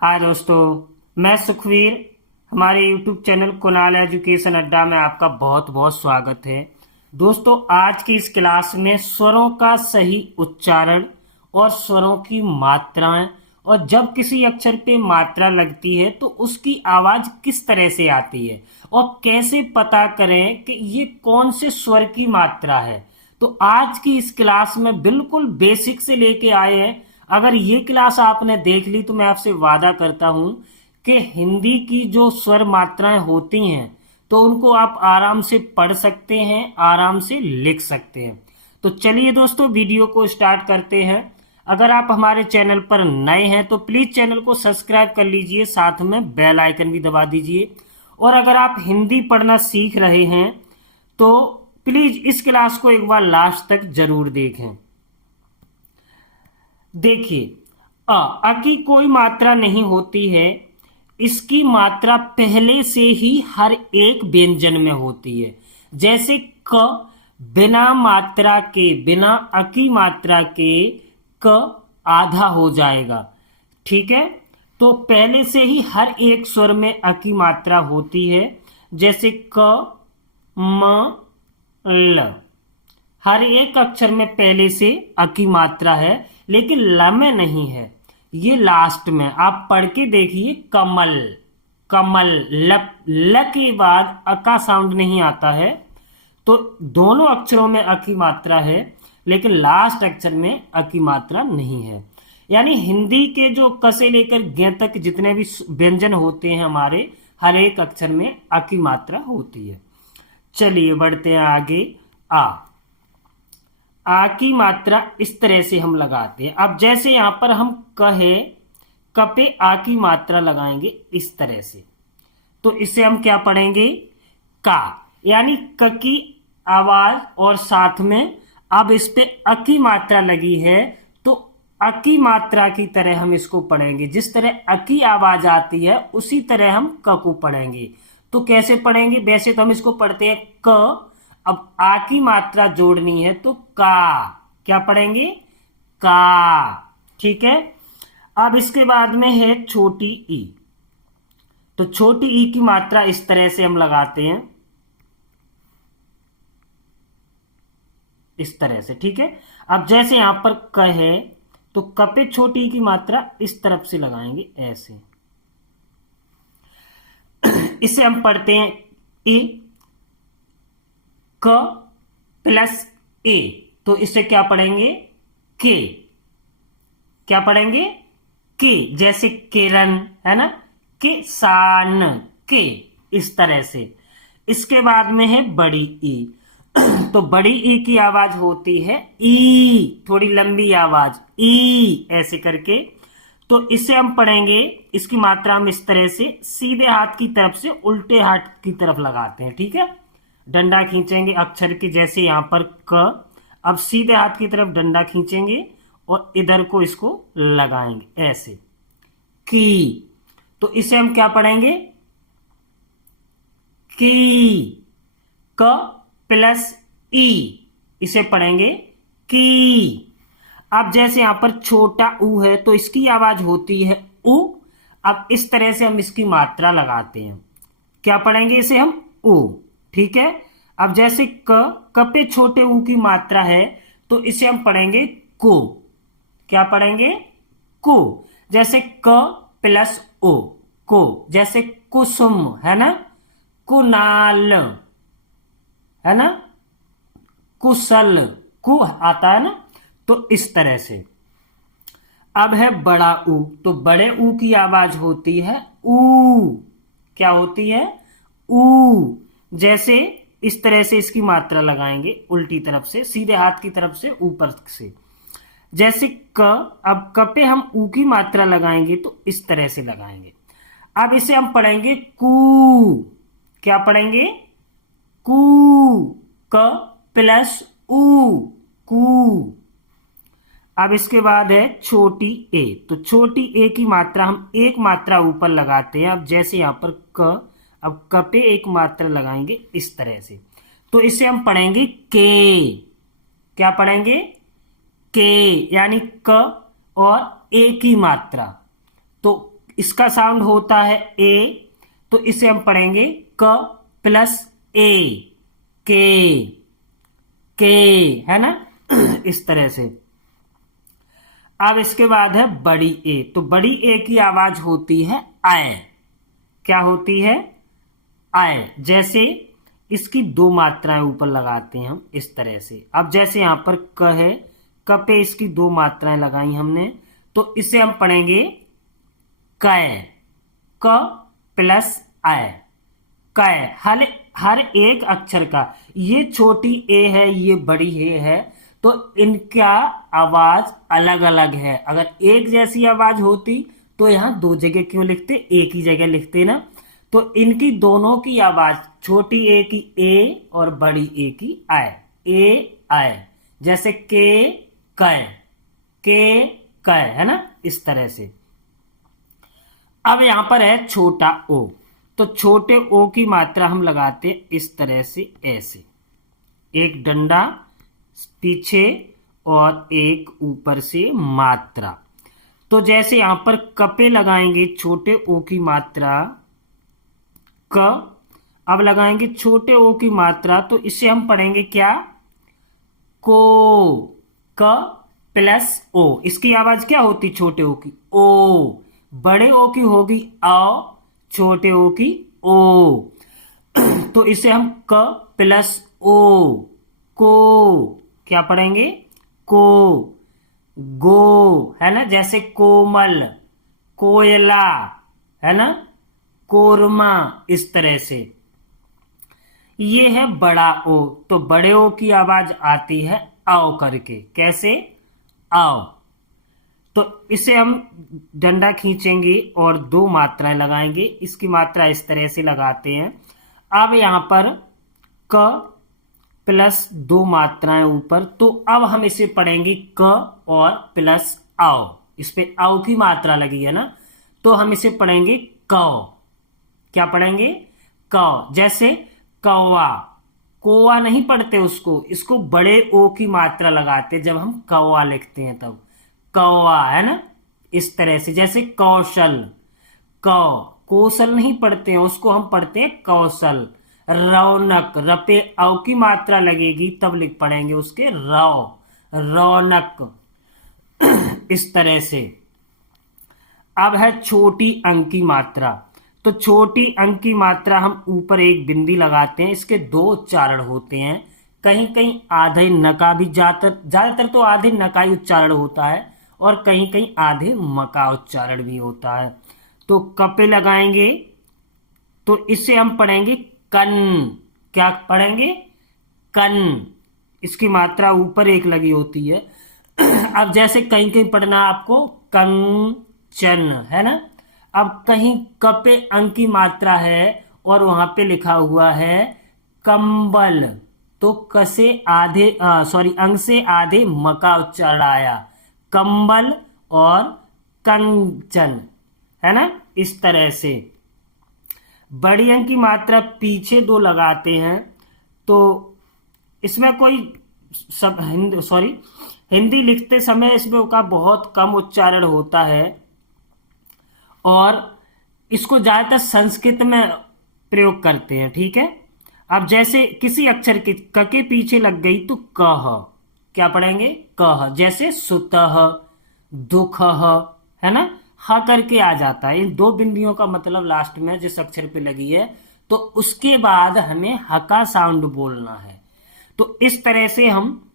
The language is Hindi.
हाय दोस्तों, मैं सुखवीर। हमारे YouTube चैनल कुणाल एजुकेशन अड्डा में आपका बहुत बहुत स्वागत है। दोस्तों, आज की इस क्लास में स्वरों का सही उच्चारण और स्वरों की मात्राएं और जब किसी अक्षर पे मात्रा लगती है तो उसकी आवाज किस तरह से आती है और कैसे पता करें कि ये कौन से स्वर की मात्रा है। तो आज की इस क्लास में बिल्कुल बेसिक से लेके आए हैं। अगर ये क्लास आपने देख ली तो मैं आपसे वादा करता हूं कि हिंदी की जो स्वर मात्राएं होती हैं तो उनको आप आराम से पढ़ सकते हैं, आराम से लिख सकते हैं। तो चलिए दोस्तों, वीडियो को स्टार्ट करते हैं। अगर आप हमारे चैनल पर नए हैं तो प्लीज चैनल को सब्सक्राइब कर लीजिए, साथ में बेल आइकन भी दबा दीजिए। और अगर आप हिंदी पढ़ना सीख रहे हैं तो प्लीज इस क्लास को एक बार लास्ट तक जरूर देखें। देखिए, अ की कोई मात्रा नहीं होती है। इसकी मात्रा पहले से ही हर एक व्यंजन में होती है। जैसे क बिना मात्रा के, बिना अ की मात्रा के क आधा हो जाएगा। ठीक है, तो पहले से ही हर एक स्वर में अ की मात्रा होती है। जैसे क म ल, हर एक अक्षर में पहले से अ की मात्रा है, लेकिन ल में नहीं है, ये लास्ट में। आप पढ़ के देखिए, कमल, कमल, ल के बाद अ का साउंड नहीं आता है। तो दोनों अक्षरों में अ की मात्रा है, लेकिन लास्ट अक्षर में अ की मात्रा नहीं है। यानी हिंदी के जो क से लेकर ग तक जितने भी व्यंजन होते हैं हमारे, हर एक अक्षर में अ की मात्रा होती है। चलिए बढ़ते हैं आगे। आ की मात्रा इस तरह से हम लगाते हैं। अब जैसे यहां पर हम कहे, क पे आ की मात्रा लगाएंगे इस तरह से, तो इसे हम क्या पढ़ेंगे? का। यानी क की आवाज और साथ में अब इस पे अ की मात्रा लगी है, तो अ की मात्रा की तरह हम इसको पढ़ेंगे। जिस तरह अ की आवाज आती है उसी तरह हम क को पढ़ेंगे। तो कैसे पढ़ेंगे? वैसे तो हम इसको पढ़ते हैं क, अब आ की मात्रा जोड़नी है तो का। क्या पढ़ेंगे? का। ठीक है। अब इसके बाद में है छोटी ई। तो छोटी ई की मात्रा इस तरह से हम लगाते हैं, इस तरह से। ठीक है। अब जैसे यहां पर क है, तो क पे छोटी ई की मात्रा इस तरफ से लगाएंगे, ऐसे। इसे हम पढ़ते हैं ए, क प्लस ए। तो इसे क्या पढ़ेंगे? के। क्या पढ़ेंगे? के। जैसे किरण है ना, किसान, के, इस तरह से। इसके बाद में है बड़ी ई। तो बड़ी ई की आवाज होती है ई, थोड़ी लंबी आवाज, ई ऐसे करके। तो इसे हम पढ़ेंगे, इसकी मात्रा हम इस तरह से सीधे हाथ की तरफ से उल्टे हाथ की तरफ लगाते हैं। ठीक है। डंडा खींचेंगे अक्षर के, जैसे यहां पर क, अब सीधे हाथ की तरफ डंडा खींचेंगे और इधर को इसको लगाएंगे ऐसे, की। तो इसे हम क्या पढ़ेंगे? की। क प्लस ई, इसे पढ़ेंगे की। अब जैसे यहां पर छोटा ऊ है तो इसकी आवाज होती है उ। अब इस तरह से हम इसकी मात्रा लगाते हैं। क्या पढ़ेंगे इसे हम? उ। ठीक है। अब जैसे क पे छोटे ऊ की मात्रा है तो इसे हम पढ़ेंगे को। क्या पढ़ेंगे? को। जैसे क प्लस ओ, को। जैसे कुसुम है ना, कुनाल है ना, कुशल, कु आता है ना। तो इस तरह से। अब है बड़ा ऊ। तो बड़े ऊ की आवाज होती है ऊ। क्या होती है? ऊ। जैसे इस तरह से इसकी मात्रा लगाएंगे उल्टी तरफ से, सीधे हाथ की तरफ से ऊपर से। जैसे क, अब क पे हम ऊ की मात्रा लगाएंगे तो इस तरह से लगाएंगे। अब इसे हम पढ़ेंगे कू। क्या पढ़ेंगे? कू। क प्लस ऊ, कू। अब इसके बाद है छोटी ए। तो छोटी ए की मात्रा हम एक मात्रा ऊपर लगाते हैं। अब जैसे यहां पर क, अब क पे एक मात्रा लगाएंगे इस तरह से, तो इसे हम पढ़ेंगे के। क्या पढ़ेंगे? के। यानी क और ए की मात्रा। तो इसका साउंड होता है ए, तो इसे हम पढ़ेंगे क प्लस ए, के, है ना। इस तरह से। अब इसके बाद है बड़ी ए, तो बड़ी ए की आवाज होती है आय। क्या होती है? आय। जैसे इसकी दो मात्राएं ऊपर लगाते हैं हम इस तरह से। अब जैसे यहां पर क है, क पे इसकी दो मात्राएं लगाई हमने, तो इसे हम पढ़ेंगे कै, क प्लस आय, कै। हर एक अक्षर का, ये छोटी ए है, ये बड़ी ए है, तो इनका आवाज अलग अलग है। अगर एक जैसी आवाज होती तो यहां दो जगह क्यों लिखते, एक ही जगह लिखते ना। तो इनकी दोनों की आवाज, छोटी ए की ए और बड़ी ए की आय, ए आय। जैसे के कै, है ना, इस तरह से। अब यहां पर है छोटा ओ, तो छोटे ओ की मात्रा हम लगाते हैं इस तरह से, ऐसे एक डंडा पीछे और एक ऊपर से मात्रा। तो जैसे यहां पर कपे लगाएंगे छोटे ओ की मात्रा क, अब लगाएंगे छोटे ओ की मात्रा, तो इसे हम पढ़ेंगे क्या, को, क प्लस ओ। इसकी आवाज क्या होती छोटे ओ की, ओ। बड़े ओ की होगी औ, छोटे ओ की ओ। तो इसे हम क प्लस ओ, को, क्या पढ़ेंगे, को, गो, है ना। जैसे कोमल, कोयला, है ना, कोरमा, इस तरह से। ये है बड़ा ओ, तो बड़े ओ की आवाज आती है आओ करके। कैसे, आओ। तो इसे हम डंडा खींचेंगे और दो मात्राएं लगाएंगे। इसकी मात्रा इस तरह से लगाते हैं। अब यहां पर क प्लस दो मात्राएं ऊपर, तो अब हम इसे पढ़ेंगे क और प्लस आओ। इस पे आओ की मात्रा लगी है ना, तो हम इसे पढ़ेंगे कौ। क्या पढ़ेंगे, कौ। जैसे कौवा, कोवा नहीं पढ़ते उसको, इसको बड़े ओ की मात्रा लगाते जब हम कौवा लिखते हैं तब, कौवा, है ना, इस तरह से। जैसे कौशल, कौशल नहीं पढ़ते हैं उसको, हम पढ़ते हैं कौशल। रौनक, रपे औ की मात्रा लगेगी तब लिख पढ़ेंगे उसके रौ, रौनक, इस तरह से। अब है छोटी अंक की मात्रा, तो छोटी अंक की मात्रा हम ऊपर एक बिंदी लगाते हैं। इसके दो उच्चारण होते हैं, कहीं कहीं आधे नका भी, ज्यादातर तो आधे नका ही उच्चारण होता है, और कहीं कहीं आधे मका उच्चारण भी होता है। तो कपे लगाएंगे, तो इसे हम पढ़ेंगे कन। क्या पढ़ेंगे, कन। इसकी मात्रा ऊपर एक लगी होती है। अब जैसे कहीं कहीं पढ़ना आपको कंचन, है ना। अब कहीं कपे अंक की मात्रा है और वहां पे लिखा हुआ है कंबल, तो कसे आधे अंग से आधे मका उच्चारण आया, कंबल और कंचन, है ना, इस तरह से। बड़ी अंक की मात्रा पीछे दो लगाते हैं, तो इसमें कोई हिंदी लिखते समय इसमें का बहुत कम उच्चारण होता है, और इसको ज्यादातर संस्कृत में प्रयोग करते हैं, ठीक है। अब जैसे किसी अक्षर के क के पीछे लग गई तो कह, क्या पढ़ेंगे, कह। जैसे सुतह, दुखह, है ना, ह करके आ जाता है। इन दो बिंदियों का मतलब लास्ट में जिस अक्षर पे लगी है, तो उसके बाद हमें ह का साउंड बोलना है। तो इस तरह से हम